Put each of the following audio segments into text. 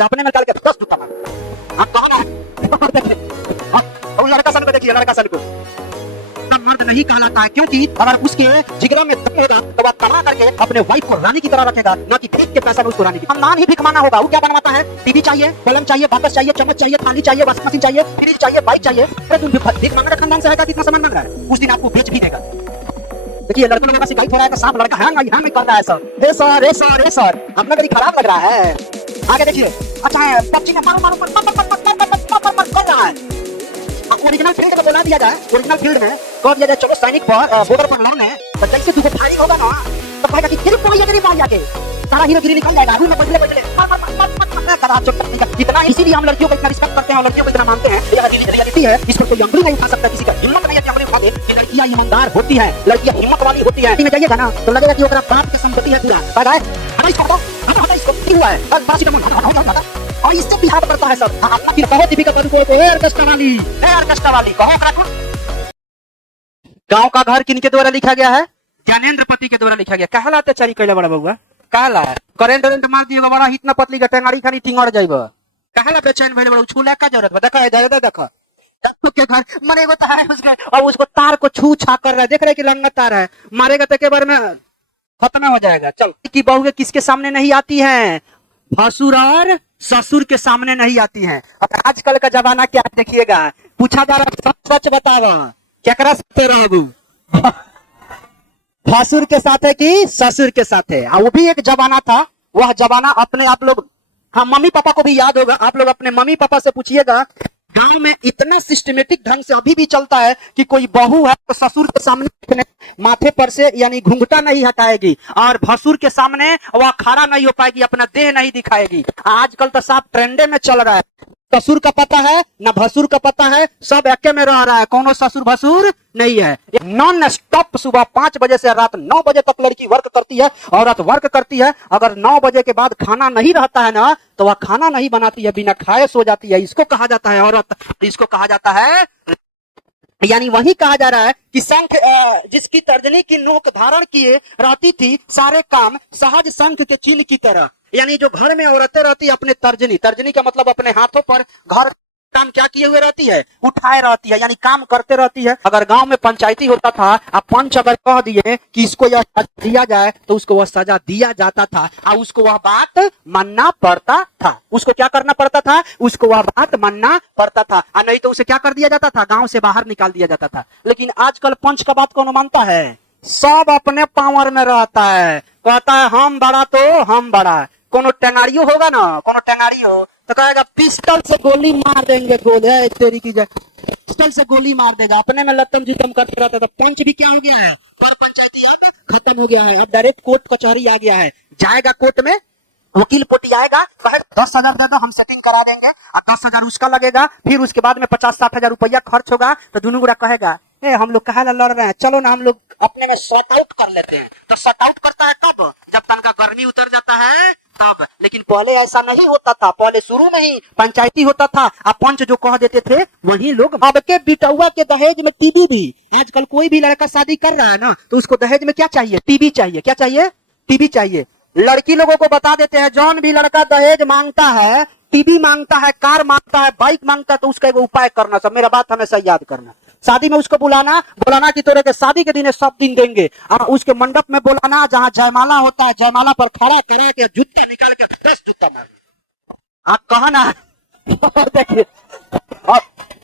अपने में निकाल के 10 जूता मार। आप कहो ना और लड़का सन को देखिए, लड़का सन को मर्द नहीं कहलाता है, क्योंकि अगर उसके जिगरा में दम होगा तो वह कमा करके अपने वाइफ को रानी की तरह रखेगा, न कि भीख के पैसा में उसको रानी की। खानदान ही भीख मांगा होगा। वो क्या बनवाता है? टीवी चाहिए, पलंग चाहिए, बाकस चाहिए, चम्मच चाहिए, थाली चाहिए, वॉशिंग मशीन चाहिए, फ्रिज चाहिए, बाइक चाहिए। अरे तुम भीख मांगा खानदान से आएगा, कितना सामान मांग रहा है, उस दिन आपको बेच भी देगा। देखिए लड़कों लोगों का शिकायत हो रहा है कि सांप लड़का हैंग कर रहा है सर। हे सर, हे सर, हे सर, अपना कभी खराब लग रहा है। आगे देखिए, अच्छा है पक्षी ने मारो मारो कर रहा है। ओरिजिनल फील्ड में बना दिया जाए, ओरिजिनल फील्ड में कर दिया जाए, चलो सैनिक पर बॉर्डर पर लड़ने, तो जैसे तुमको फायरिंग होगा ना तो कहेगा कि गिर मार के सारा हीरोगिरी निकल जाएगा। रूम में बैठे बैठे जितना, इसीलिए हम लड़कियों को इतना रिस्पेक्ट करते हैं और लड़कियों को इतना मानते हैं। रियलिटी है, इस पर कोई अंगुली नहीं उठा सकता, किसी का हिम्मत नहीं है कि अंगुली उठा दे कि लड़कियां ईमानदार होती हैं, लड़कियां हिम्मत वाली होती हैं। में जाइएगा ना तो लगेगा कि ओकरा बाप की संपत्ति है पूरा। हटा इसको की हुआ है और इससे भी हाथ पड़ता है सर। अपना फिर बहुत दीपिका पादुकोण को एयर कष्टा वाली कहो ओकरा को। गांव का घर किनके द्वारा लिखा गया है? ज्ञानेंद्र पति के द्वारा लिखा गया। कहलाते चारी कहले बड़ा बउआ, कहला करंट मार दिएगा बड़ा इतना पतली का टेंगाड़ी खानी टिंगड़ जाइबा। कहला बेचैन भइले बड़ा छूला का जरूरत बा। देखा इधर देखो के घर मरेगा तो है उसके, और उसको तार को छू छा कर रहा है, देख रहे कि लंगा तार है, मारेगा तो के बार में खत्म हो जाएगा। चल की बहू किसके सामने नहीं आती है? भसुर और ससुर के सामने नहीं आती हैं। अब आजकल का जमाना क्या देखिएगा, पूछा जा रहा सच बतावा क्या सकते रहो, भसुर के साथ है कि ससुर के साथ है। वो भी एक जमाना था, वह जमाना अपने आप लोग, हाँ मम्मी पापा को भी याद होगा, आप लोग अपने मम्मी पापा से पूछिएगा। गांव में इतना सिस्टमेटिक ढंग से अभी भी चलता है कि कोई बहू है तो ससुर के सामने अपने माथे पर से यानी घुंघटा नहीं हटाएगी और भसुर के सामने वह खड़ा नहीं हो पाएगी, अपना देह नहीं दिखाएगी। आजकल तो साफ ट्रेंडे में चल रहा है, ससुर का पता है ना भसुर का पता है, सब एके में रह रहा है, कोनो ससुर भसुर नहीं है। नॉन स्टॉप सुबह 5 बजे से रात 9 बजे तक लड़की वर्क करती है, औरत वर्क करती है। अगर 9 बजे के बाद खाना नहीं रहता है ना तो वह खाना नहीं बनाती है, बिना खाए सो जाती है। इसको कहा जाता है औरत, इसको कहा जाता है, यानी वही कहा जा रहा है कि शंख जिसकी तर्जनी की नोक धारण किए रहती थी, सारे काम सहज शंख के चिन्ह की तरह। यानी जो घर में औरतें रहती है अपने तर्जनी का मतलब अपने हाथों पर घर काम क्या किए हुए रहती है, उठाए रहती है, यानी काम करते रहती है। अगर गांव में पंचायती होता था, अब पंच अगर कह दिए कि इसको यह दिया जाए तो उसको वह सजा दिया जाता था और उसको वह बात मानना पड़ता था। उसको क्या करना पड़ता था? उसको वह बात मानना पड़ता था, और नहीं तो उसे क्या कर दिया जाता था? गांव से बाहर निकाल दिया जाता था। लेकिन आजकल पंच का बात कौन मानता है? सब अपने पावर में रहता है, कहता है हम बड़ा तो हम बड़ा। कोनो टेंगाड़ियो होगा ना, कोनो टेंगाड़ियो तो कहेगा पिस्टल से गोली मार देंगे, गोली तेरी की जाए पिस्टल से गोली मार देगा। अपने में लत्तम जितम करते रहता था। पंच भी क्या हो गया है? पर पंचायती अब खत्म हो गया है, अब डायरेक्ट कोर्ट कचहरी आ गया है। जाएगा कोर्ट में, वकील पोटी आएगा, कहे 10,000 दे दो हम सेटिंग करा देंगे, और 10,000 उसका लगेगा, फिर उसके बाद में 50-60 हजार रुपया खर्च होगा। तो दोनों गुड़ा कहेगा ए हम लोग कहा लड़ रहे हैं, चलो ना हम लोग अपने में सॉर्ट आउट कर लेते हैं। तो सॉर्ट आउट करता है कब? जब तनका गर्मी उतर जाता है तब। लेकिन पहले ऐसा नहीं होता था, पहले शुरू में ही पंचायती होता था, अब पंच जो कह देते थे वही लोग। अब के बिटौआ के दहेज में टीवी भी, आजकल कोई भी लड़का शादी कर रहा है ना तो उसको दहेज में क्या चाहिए? टीवी चाहिए। क्या चाहिए? टीवी चाहिए। लड़की लोगों को बता देते हैं, जौन भी लड़का दहेज मांगता है, टीवी मांगता है, कार मांगता है, बाइक मांगता है, तो उसका एक उपाय करना। सब मेरा बात हमेशा याद करना। शादी में उसको बुलाना कि तोरे के शादी के दिन सब दिन देंगे, और उसके मंडप में बुलाना जहाँ जयमाला होता है, जयमाला पर खड़ा करा के जूता निकाल के 10 जूता मार। आप कहा ना देखिए,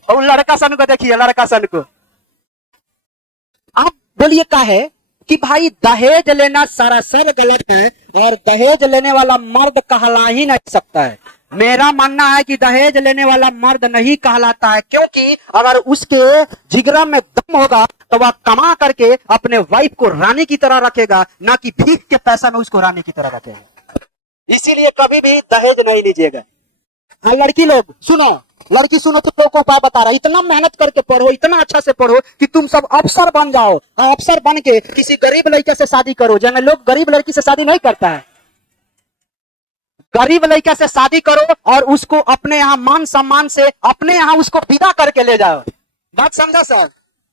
और लड़का सन को देखिए, लड़का सन को आप बोलिए का है कि भाई दहेज लेना सरासर गलत है और दहेज लेने वाला मर्द कहला ही नहीं सकता है। मेरा मानना है कि दहेज लेने वाला मर्द नहीं कहलाता है, क्योंकि अगर उसके जिगरा में दम होगा तो वह कमा करके अपने वाइफ को रानी की तरह रखेगा, ना कि भीख के पैसा में उसको रानी की तरह रखेगा। इसीलिए कभी भी दहेज नहीं लीजिएगा। हाँ लड़की लोग सुनो, लड़की सुनो तो लोगों को उपाय बता रहा है, इतना मेहनत करके पढ़ो, इतना अच्छा से पढ़ो कि तुम सब अफसर बन जाओ, अफसर बन के किसी गरीब लड़के से शादी करो। जैसे लोग गरीब लड़की से शादी नहीं करता है, गरीब लड़का से शादी करो और उसको अपने यहाँ मान सम्मान से अपने यहाँ उसको विदा करके ले जाओ। बात समझा सर?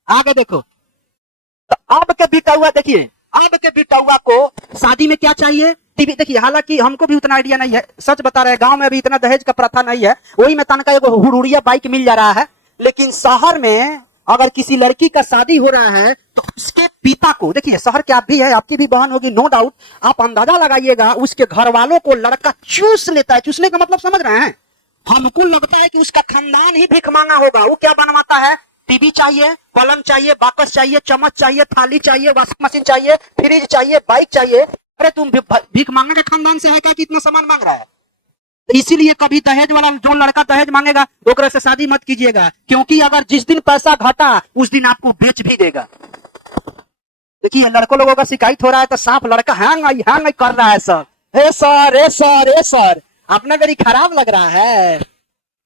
आगे देखो, तो अब के बिटौआ देखिए, अब के बिटौआ को शादी में क्या चाहिए? टीवी देखिए, हालांकि हमको भी उतना आइडिया नहीं है, सच बता रहे हैं, गांव में अभी इतना दहेज का प्रथा नहीं है, वही में तनका एगो हुड़ुड़िया बाइक मिल जा रहा है। लेकिन शहर में अगर किसी लड़की का शादी हो रहा है तो उसके पिता को, देखिए शहर के आप भी है, आपकी भी बहन होगी, नो डाउट, आप अंदाजा लगाइएगा उसके घर वालों को लड़का चूस लेता है। चूसने का मतलब समझ रहे हैं? हमको लगता है कि उसका खानदान ही भीख मांगा होगा। वो क्या बनवाता है? टीवी चाहिए, पलंग चाहिए, बाकस चाहिए, चम्मच चाहिए, थाली चाहिए, वॉशिंग मशीन चाहिए, फ्रिज चाहिए, बाइक चाहिए। अरे तुम भीख मांगने के खानदान से है क्या कि इतना सामान मांग रहा है? तो इसीलिए कभी दहेज वाला जो लड़का दहेज मांगेगा ओकरा से शादी मत कीजिएगा, क्योंकि अगर जिस दिन पैसा घटा उस दिन आपको बेच भी देगा। देखिए लड़कों लोगों का शिकायत हो रहा है तो साफ लड़का हैंग कर रहा है सर। ए सर, ए सर, ए सर, अपना मेरी खराब लग रहा है।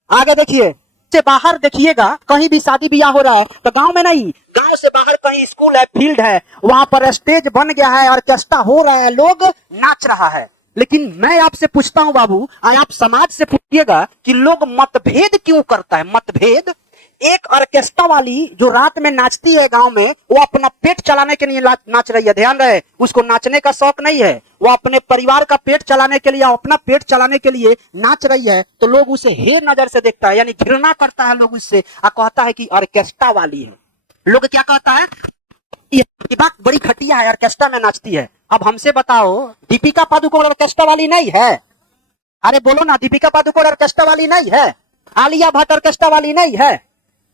आगे देखिए, से बाहर देखिएगा, कहीं भी शादी ब्याह हो रहा है तो गांव में नहीं, गांव से बाहर कहीं स्कूल है, फील्ड है, वहां पर स्टेज बन गया है, ऑर्केस्ट्रा हो रहा है, लोग नाच रहा है। लेकिन मैं आपसे पूछता हूं बाबू, आप समाज से पूछिएगा कि लोग मतभेद क्यों करता है? मतभेद, एक ऑर्केस्ट्रा वाली जो रात में नाचती है गांव में, वो अपना पेट चलाने के लिए नाच रही है। ध्यान रहे, उसको नाचने का शौक नहीं है, वो अपने परिवार का पेट चलाने के लिए, अपना पेट चलाने के लिए नाच रही है। तो लोग उसे हे नजर से देखता है, यानी घृणा करता है लोग उससे, और कहता है कि ऑर्केस्ट्रा वाली है। लोग क्या कहता है? ये बात बड़ी घटिया है, ऑर्केस्ट्रा में नाचती है। अब हमसे बताओ, दीपिका पादुकोण ऑर्केस्ट्रा वाली नहीं है? अरे बोलो ना, दीपिका पादुकोण ऑर्केस्ट्रा वाली नहीं है? आलिया भट्ट ऑर्केस्ट्रा वाली नहीं है?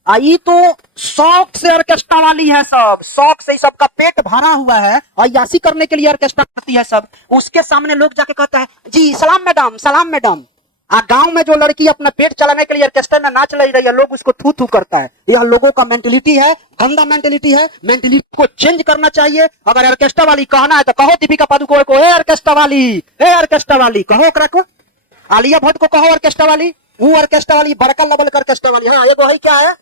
आई तो शौक से ऑर्केस्ट्रा वाली है, सब शौक से, सबका पेट भरा हुआ है, अय्यासी करने के लिए ऑर्केस्ट्रा करती है सब। उसके सामने लोग जाके कहता है जी सलाम मैडम, सलाम मैडम। गांव में जो लड़की अपना पेट चलाने के लिए ऑर्केस्ट्रा में नाच रही है, लोग उसको थू थू करता है। यह लोगों का मेंटेलिटी है, गंदा मेंटेलिटी है। मेंटेलिटी को चेंज करना चाहिए। अगर ऑर्केस्ट्रा वाली कहना है तो कहो दीपिका पादुकोण को, ए ऑर्केस्ट्रा वाली, ए ऑर्केस्ट्रा वाली कहो। ओकरा को, आलिया भट्ट को कहो ऑर्केस्ट्रा वाली, वो ऑर्केस्ट्रा वाली, बड़का लेवल का ऑर्केस्ट्रा वाली। हाँ, एगो है क्या है,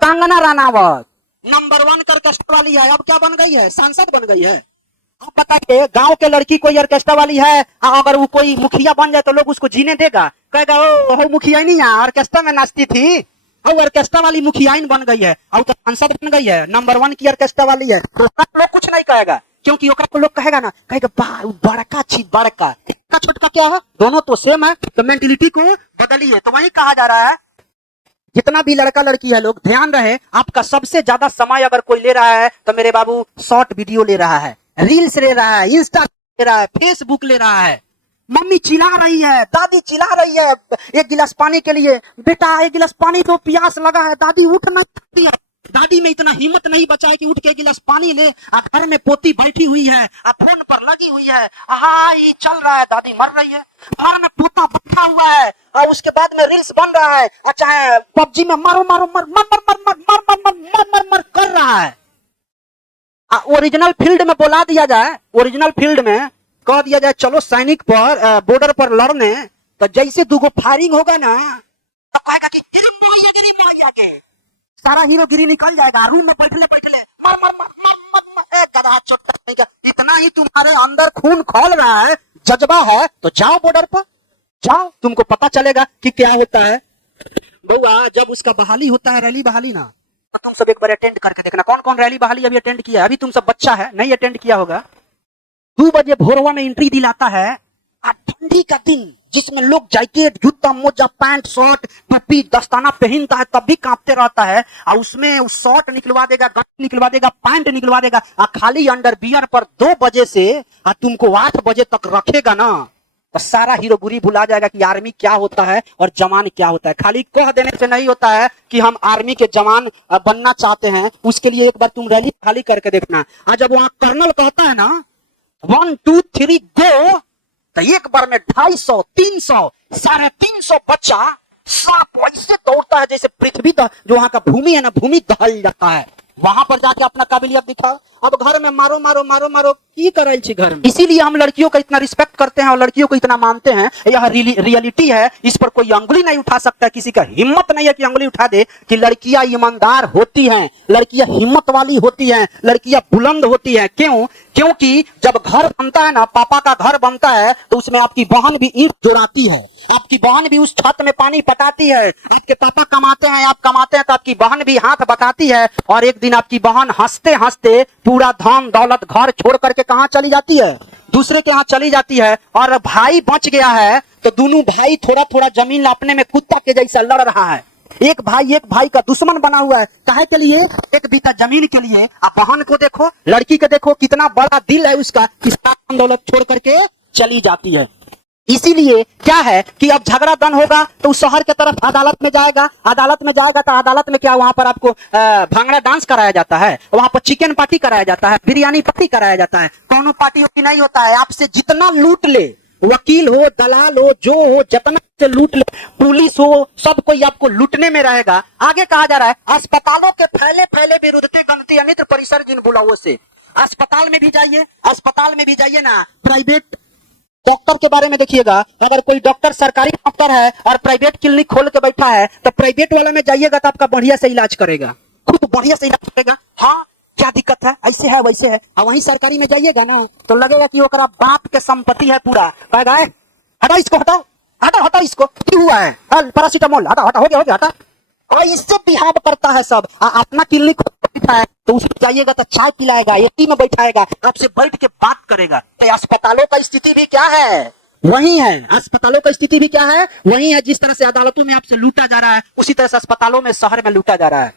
कंगना रनावत नंबर 1 का ऑर्केस्ट्रा वाली है। अब क्या बन गई है? सांसद बन गई है। अब बताइए, गांव के लड़की कोई ऑर्केस्ट्रा वाली है, अगर वो कोई मुखिया बन जाए तो लोग उसको जीने देगा? कहेगा ओ मुखिया नहीं है, ऑर्केस्ट्रा में नाचती थी, अब ऑर्केस्ट्रा वाली मुखियाइन बन गई है, अब तो सांसद बन गई है, नंबर 1 की ऑर्केस्ट्रा वाली है। तो लोग कुछ नहीं कहेगा, क्योंकि ओकरा को लोग कहेगा ना, कहेगा बड़का चीज, बड़का छोटका क्या है, दोनों तो सेम है। तो मेंटेलिटी को बदलिए। तो वही कहा जा रहा है, जितना भी लड़का लड़की है, लोग ध्यान रहे, आपका सबसे ज्यादा समय अगर कोई ले रहा है तो मेरे बाबू शॉर्ट वीडियो ले रहा है, रील्स ले रहा है, इंस्टा ले रहा है, फेसबुक ले रहा है। मम्मी चिल्ला रही है, दादी चिल्ला रही है एक गिलास पानी के लिए, बेटा एक गिलास पानी तो, प्यास लगा है। दादी उठ नहीं सकती है, दादी में इतना हिम्मत नहीं बचा है कि उठ के एक गिलास पानी ले। घर में पोती बैठी हुई है, फोन पर लगी हुई है, ये चल रहा है, दादी मर रही है। घर में पोता बैठा हुआ है और उसके बाद में रील्स बन रहा है, अच्छा पबजी में मारो मारो मर मर मर मर मर मर मर मर मर मर मर कर रहा है। ओरिजिनल फील्ड में बोला दिया जाए, ओरिजिनल फील्ड में कह दिया जाए चलो सैनिक पर, बॉर्डर पर लड़ने, तो जैसे दूगो फायरिंग होगा ना, तो कहेगा कि के सारा हीरोगिरी निकल जाएगा। रूम में बैठले बैठले मर मर मर मर मर गधा छोटा, इतना ही तुम्हारे अंदर खून खौल रहा है, जज्बा है, तो जाओ बॉर्डर पर, जाओ, तुमको पता चलेगा कि क्या होता है। बउआ जब उसका बहाली होता है, रैली बहाली ना, तुम सब एक बार अटेंड करके देखना, कौन कौन रैली बहाली अभी अटेंड किया है। अभी तुम सब बच्चा है, नहीं अटेंड किया होगा। 2 बजे भोरवा में एंट्री दिलाता है, ठंडी का दिन जिसमें लोग जैकेट, जूता, मोजा, पैंट, शर्ट, टोपी, दस्ताना पहनता है, तब भी कांपते रहता है। और उसमें शर्ट निकलवा देगा, गन निकलवा देगा, पैंट निकलवा देगा, खाली अंडरवियर पर 2 बजे से तुमको 8 बजे तक रखेगा ना, तो सारा हीरोगिरी भुला जाएगा कि आर्मी क्या होता है और जवान क्या होता है। खाली कह देने से नहीं होता है कि हम आर्मी के जवान बनना चाहते हैं, उसके लिए एक बार तुम रैली खाली करके देखना। आज जब वहां कर्नल कहता है ना 1 2 3 गो, तो एक बार में 250, 300, 350 बच्चा सांप ऐसे दौड़ता है जैसे पृथ्वी, जो वहां का भूमि है ना, भूमि दहल जाता है। वहां पर जाके अपना काबिलियत दिखाओ। अब घर में मारो मारो मारो मारो की कर रही घर में। इसीलिए हम लड़कियों का इतना रिस्पेक्ट करते हैं और लड़कियों को इतना मानते हैं। यह रियलिटी है, इस पर कोई अंगुली नहीं उठा सकता, किसी का हिम्मत नहीं है कि अंगुली उठा दे कि लड़कियां ईमानदार होती हैं, लड़कियां हिम्मत वाली होती हैं, लड़कियां बुलंद होती हैं। क्यों? क्योंकि जब घर बनता है ना, पापा का घर बनता है, तो उसमें आपकी बहन भी ईंट जोड़ाती है, आपकी बहन भी उस छत में पानी पटाती है। आपके पापा कमाते हैं, आप कमाते हैं, तो आपकी बहन भी हाथ बटाती है। और एक दिन आपकी बहन हंसते हंसते पूरा धन दौलत घर छोड़ करके कहां चली जाती है? दूसरे के यहाँ चली जाती है और भाई बच गया है, तो दोनों भाई थोड़ा थोड़ा जमीन अपने में कुत्ता के जैसा लड़ रहा है। एक भाई का दुश्मन बना हुआ है। काहे के लिए? एक बीता जमीन के लिए। आप बहन को देखो, लड़की को देखो, कितना बड़ा दिल है उसका, कितना दौलत छोड़ करके चली जाती है। इसीलिए क्या है कि अब झगड़ा दन होगा तो उस शहर के तरफ अदालत में जाएगा, अदालत में जाएगा तो अदालत में क्या वहां पर आपको भांगड़ा डांस कराया जाता है, वहां पर चिकन पार्टी कराया जाता है, बिरयानी पार्टी कराया जाता है। कौनो पार्टी की नहीं होता है। आपसे जितना लूट ले, वकील हो, दलाल हो, जो हो, जितना से लूट ले, पुलिस हो, सब कोई आपको लूटने में रहेगा। आगे कहा जा रहा है अस्पतालों के फैले फैले विरुद्धते गणती अनित्र परिसर जिन बुलाओ से। अस्पताल में भी जाइए, अस्पताल में भी जाइए ना, प्राइवेट डॉक्टर के बारे में देखिएगा। अगर कोई डॉक्टर सरकारी डॉक्टर है और प्राइवेट क्लिनिक खोल के बैठा है, तो प्राइवेट वाला में जाइएगा तो आपका बढ़िया से इलाज करेगा, खुद बढ़िया से इलाज करेगा। हाँ, क्या दिक्कत है, ऐसे है वैसे है। और वहीं सरकारी में जाइएगा ना तो लगेगा कि ओकरा बाप के संपत्ति है पूरा। कहेगा हटा इसको, हटाओ हटा हटा इसको, क्यों हुआ है, पैरासीटामोल हटा हटा, हो गया हटा। और इससे बिहाव करता है सब। अपना क्लिनिक है तो उसमें जाइएगा तो चाय पिलाएगा, एसी में बैठाएगा, आपसे बैठ के बात करेगा। तो अस्पतालों का स्थिति भी क्या है, वही है। अस्पतालों का स्थिति भी क्या है, वही है। जिस तरह से अदालतों में आपसे लूटा जा रहा है, उसी तरह से अस्पतालों में, शहर में लूटा जा रहा है।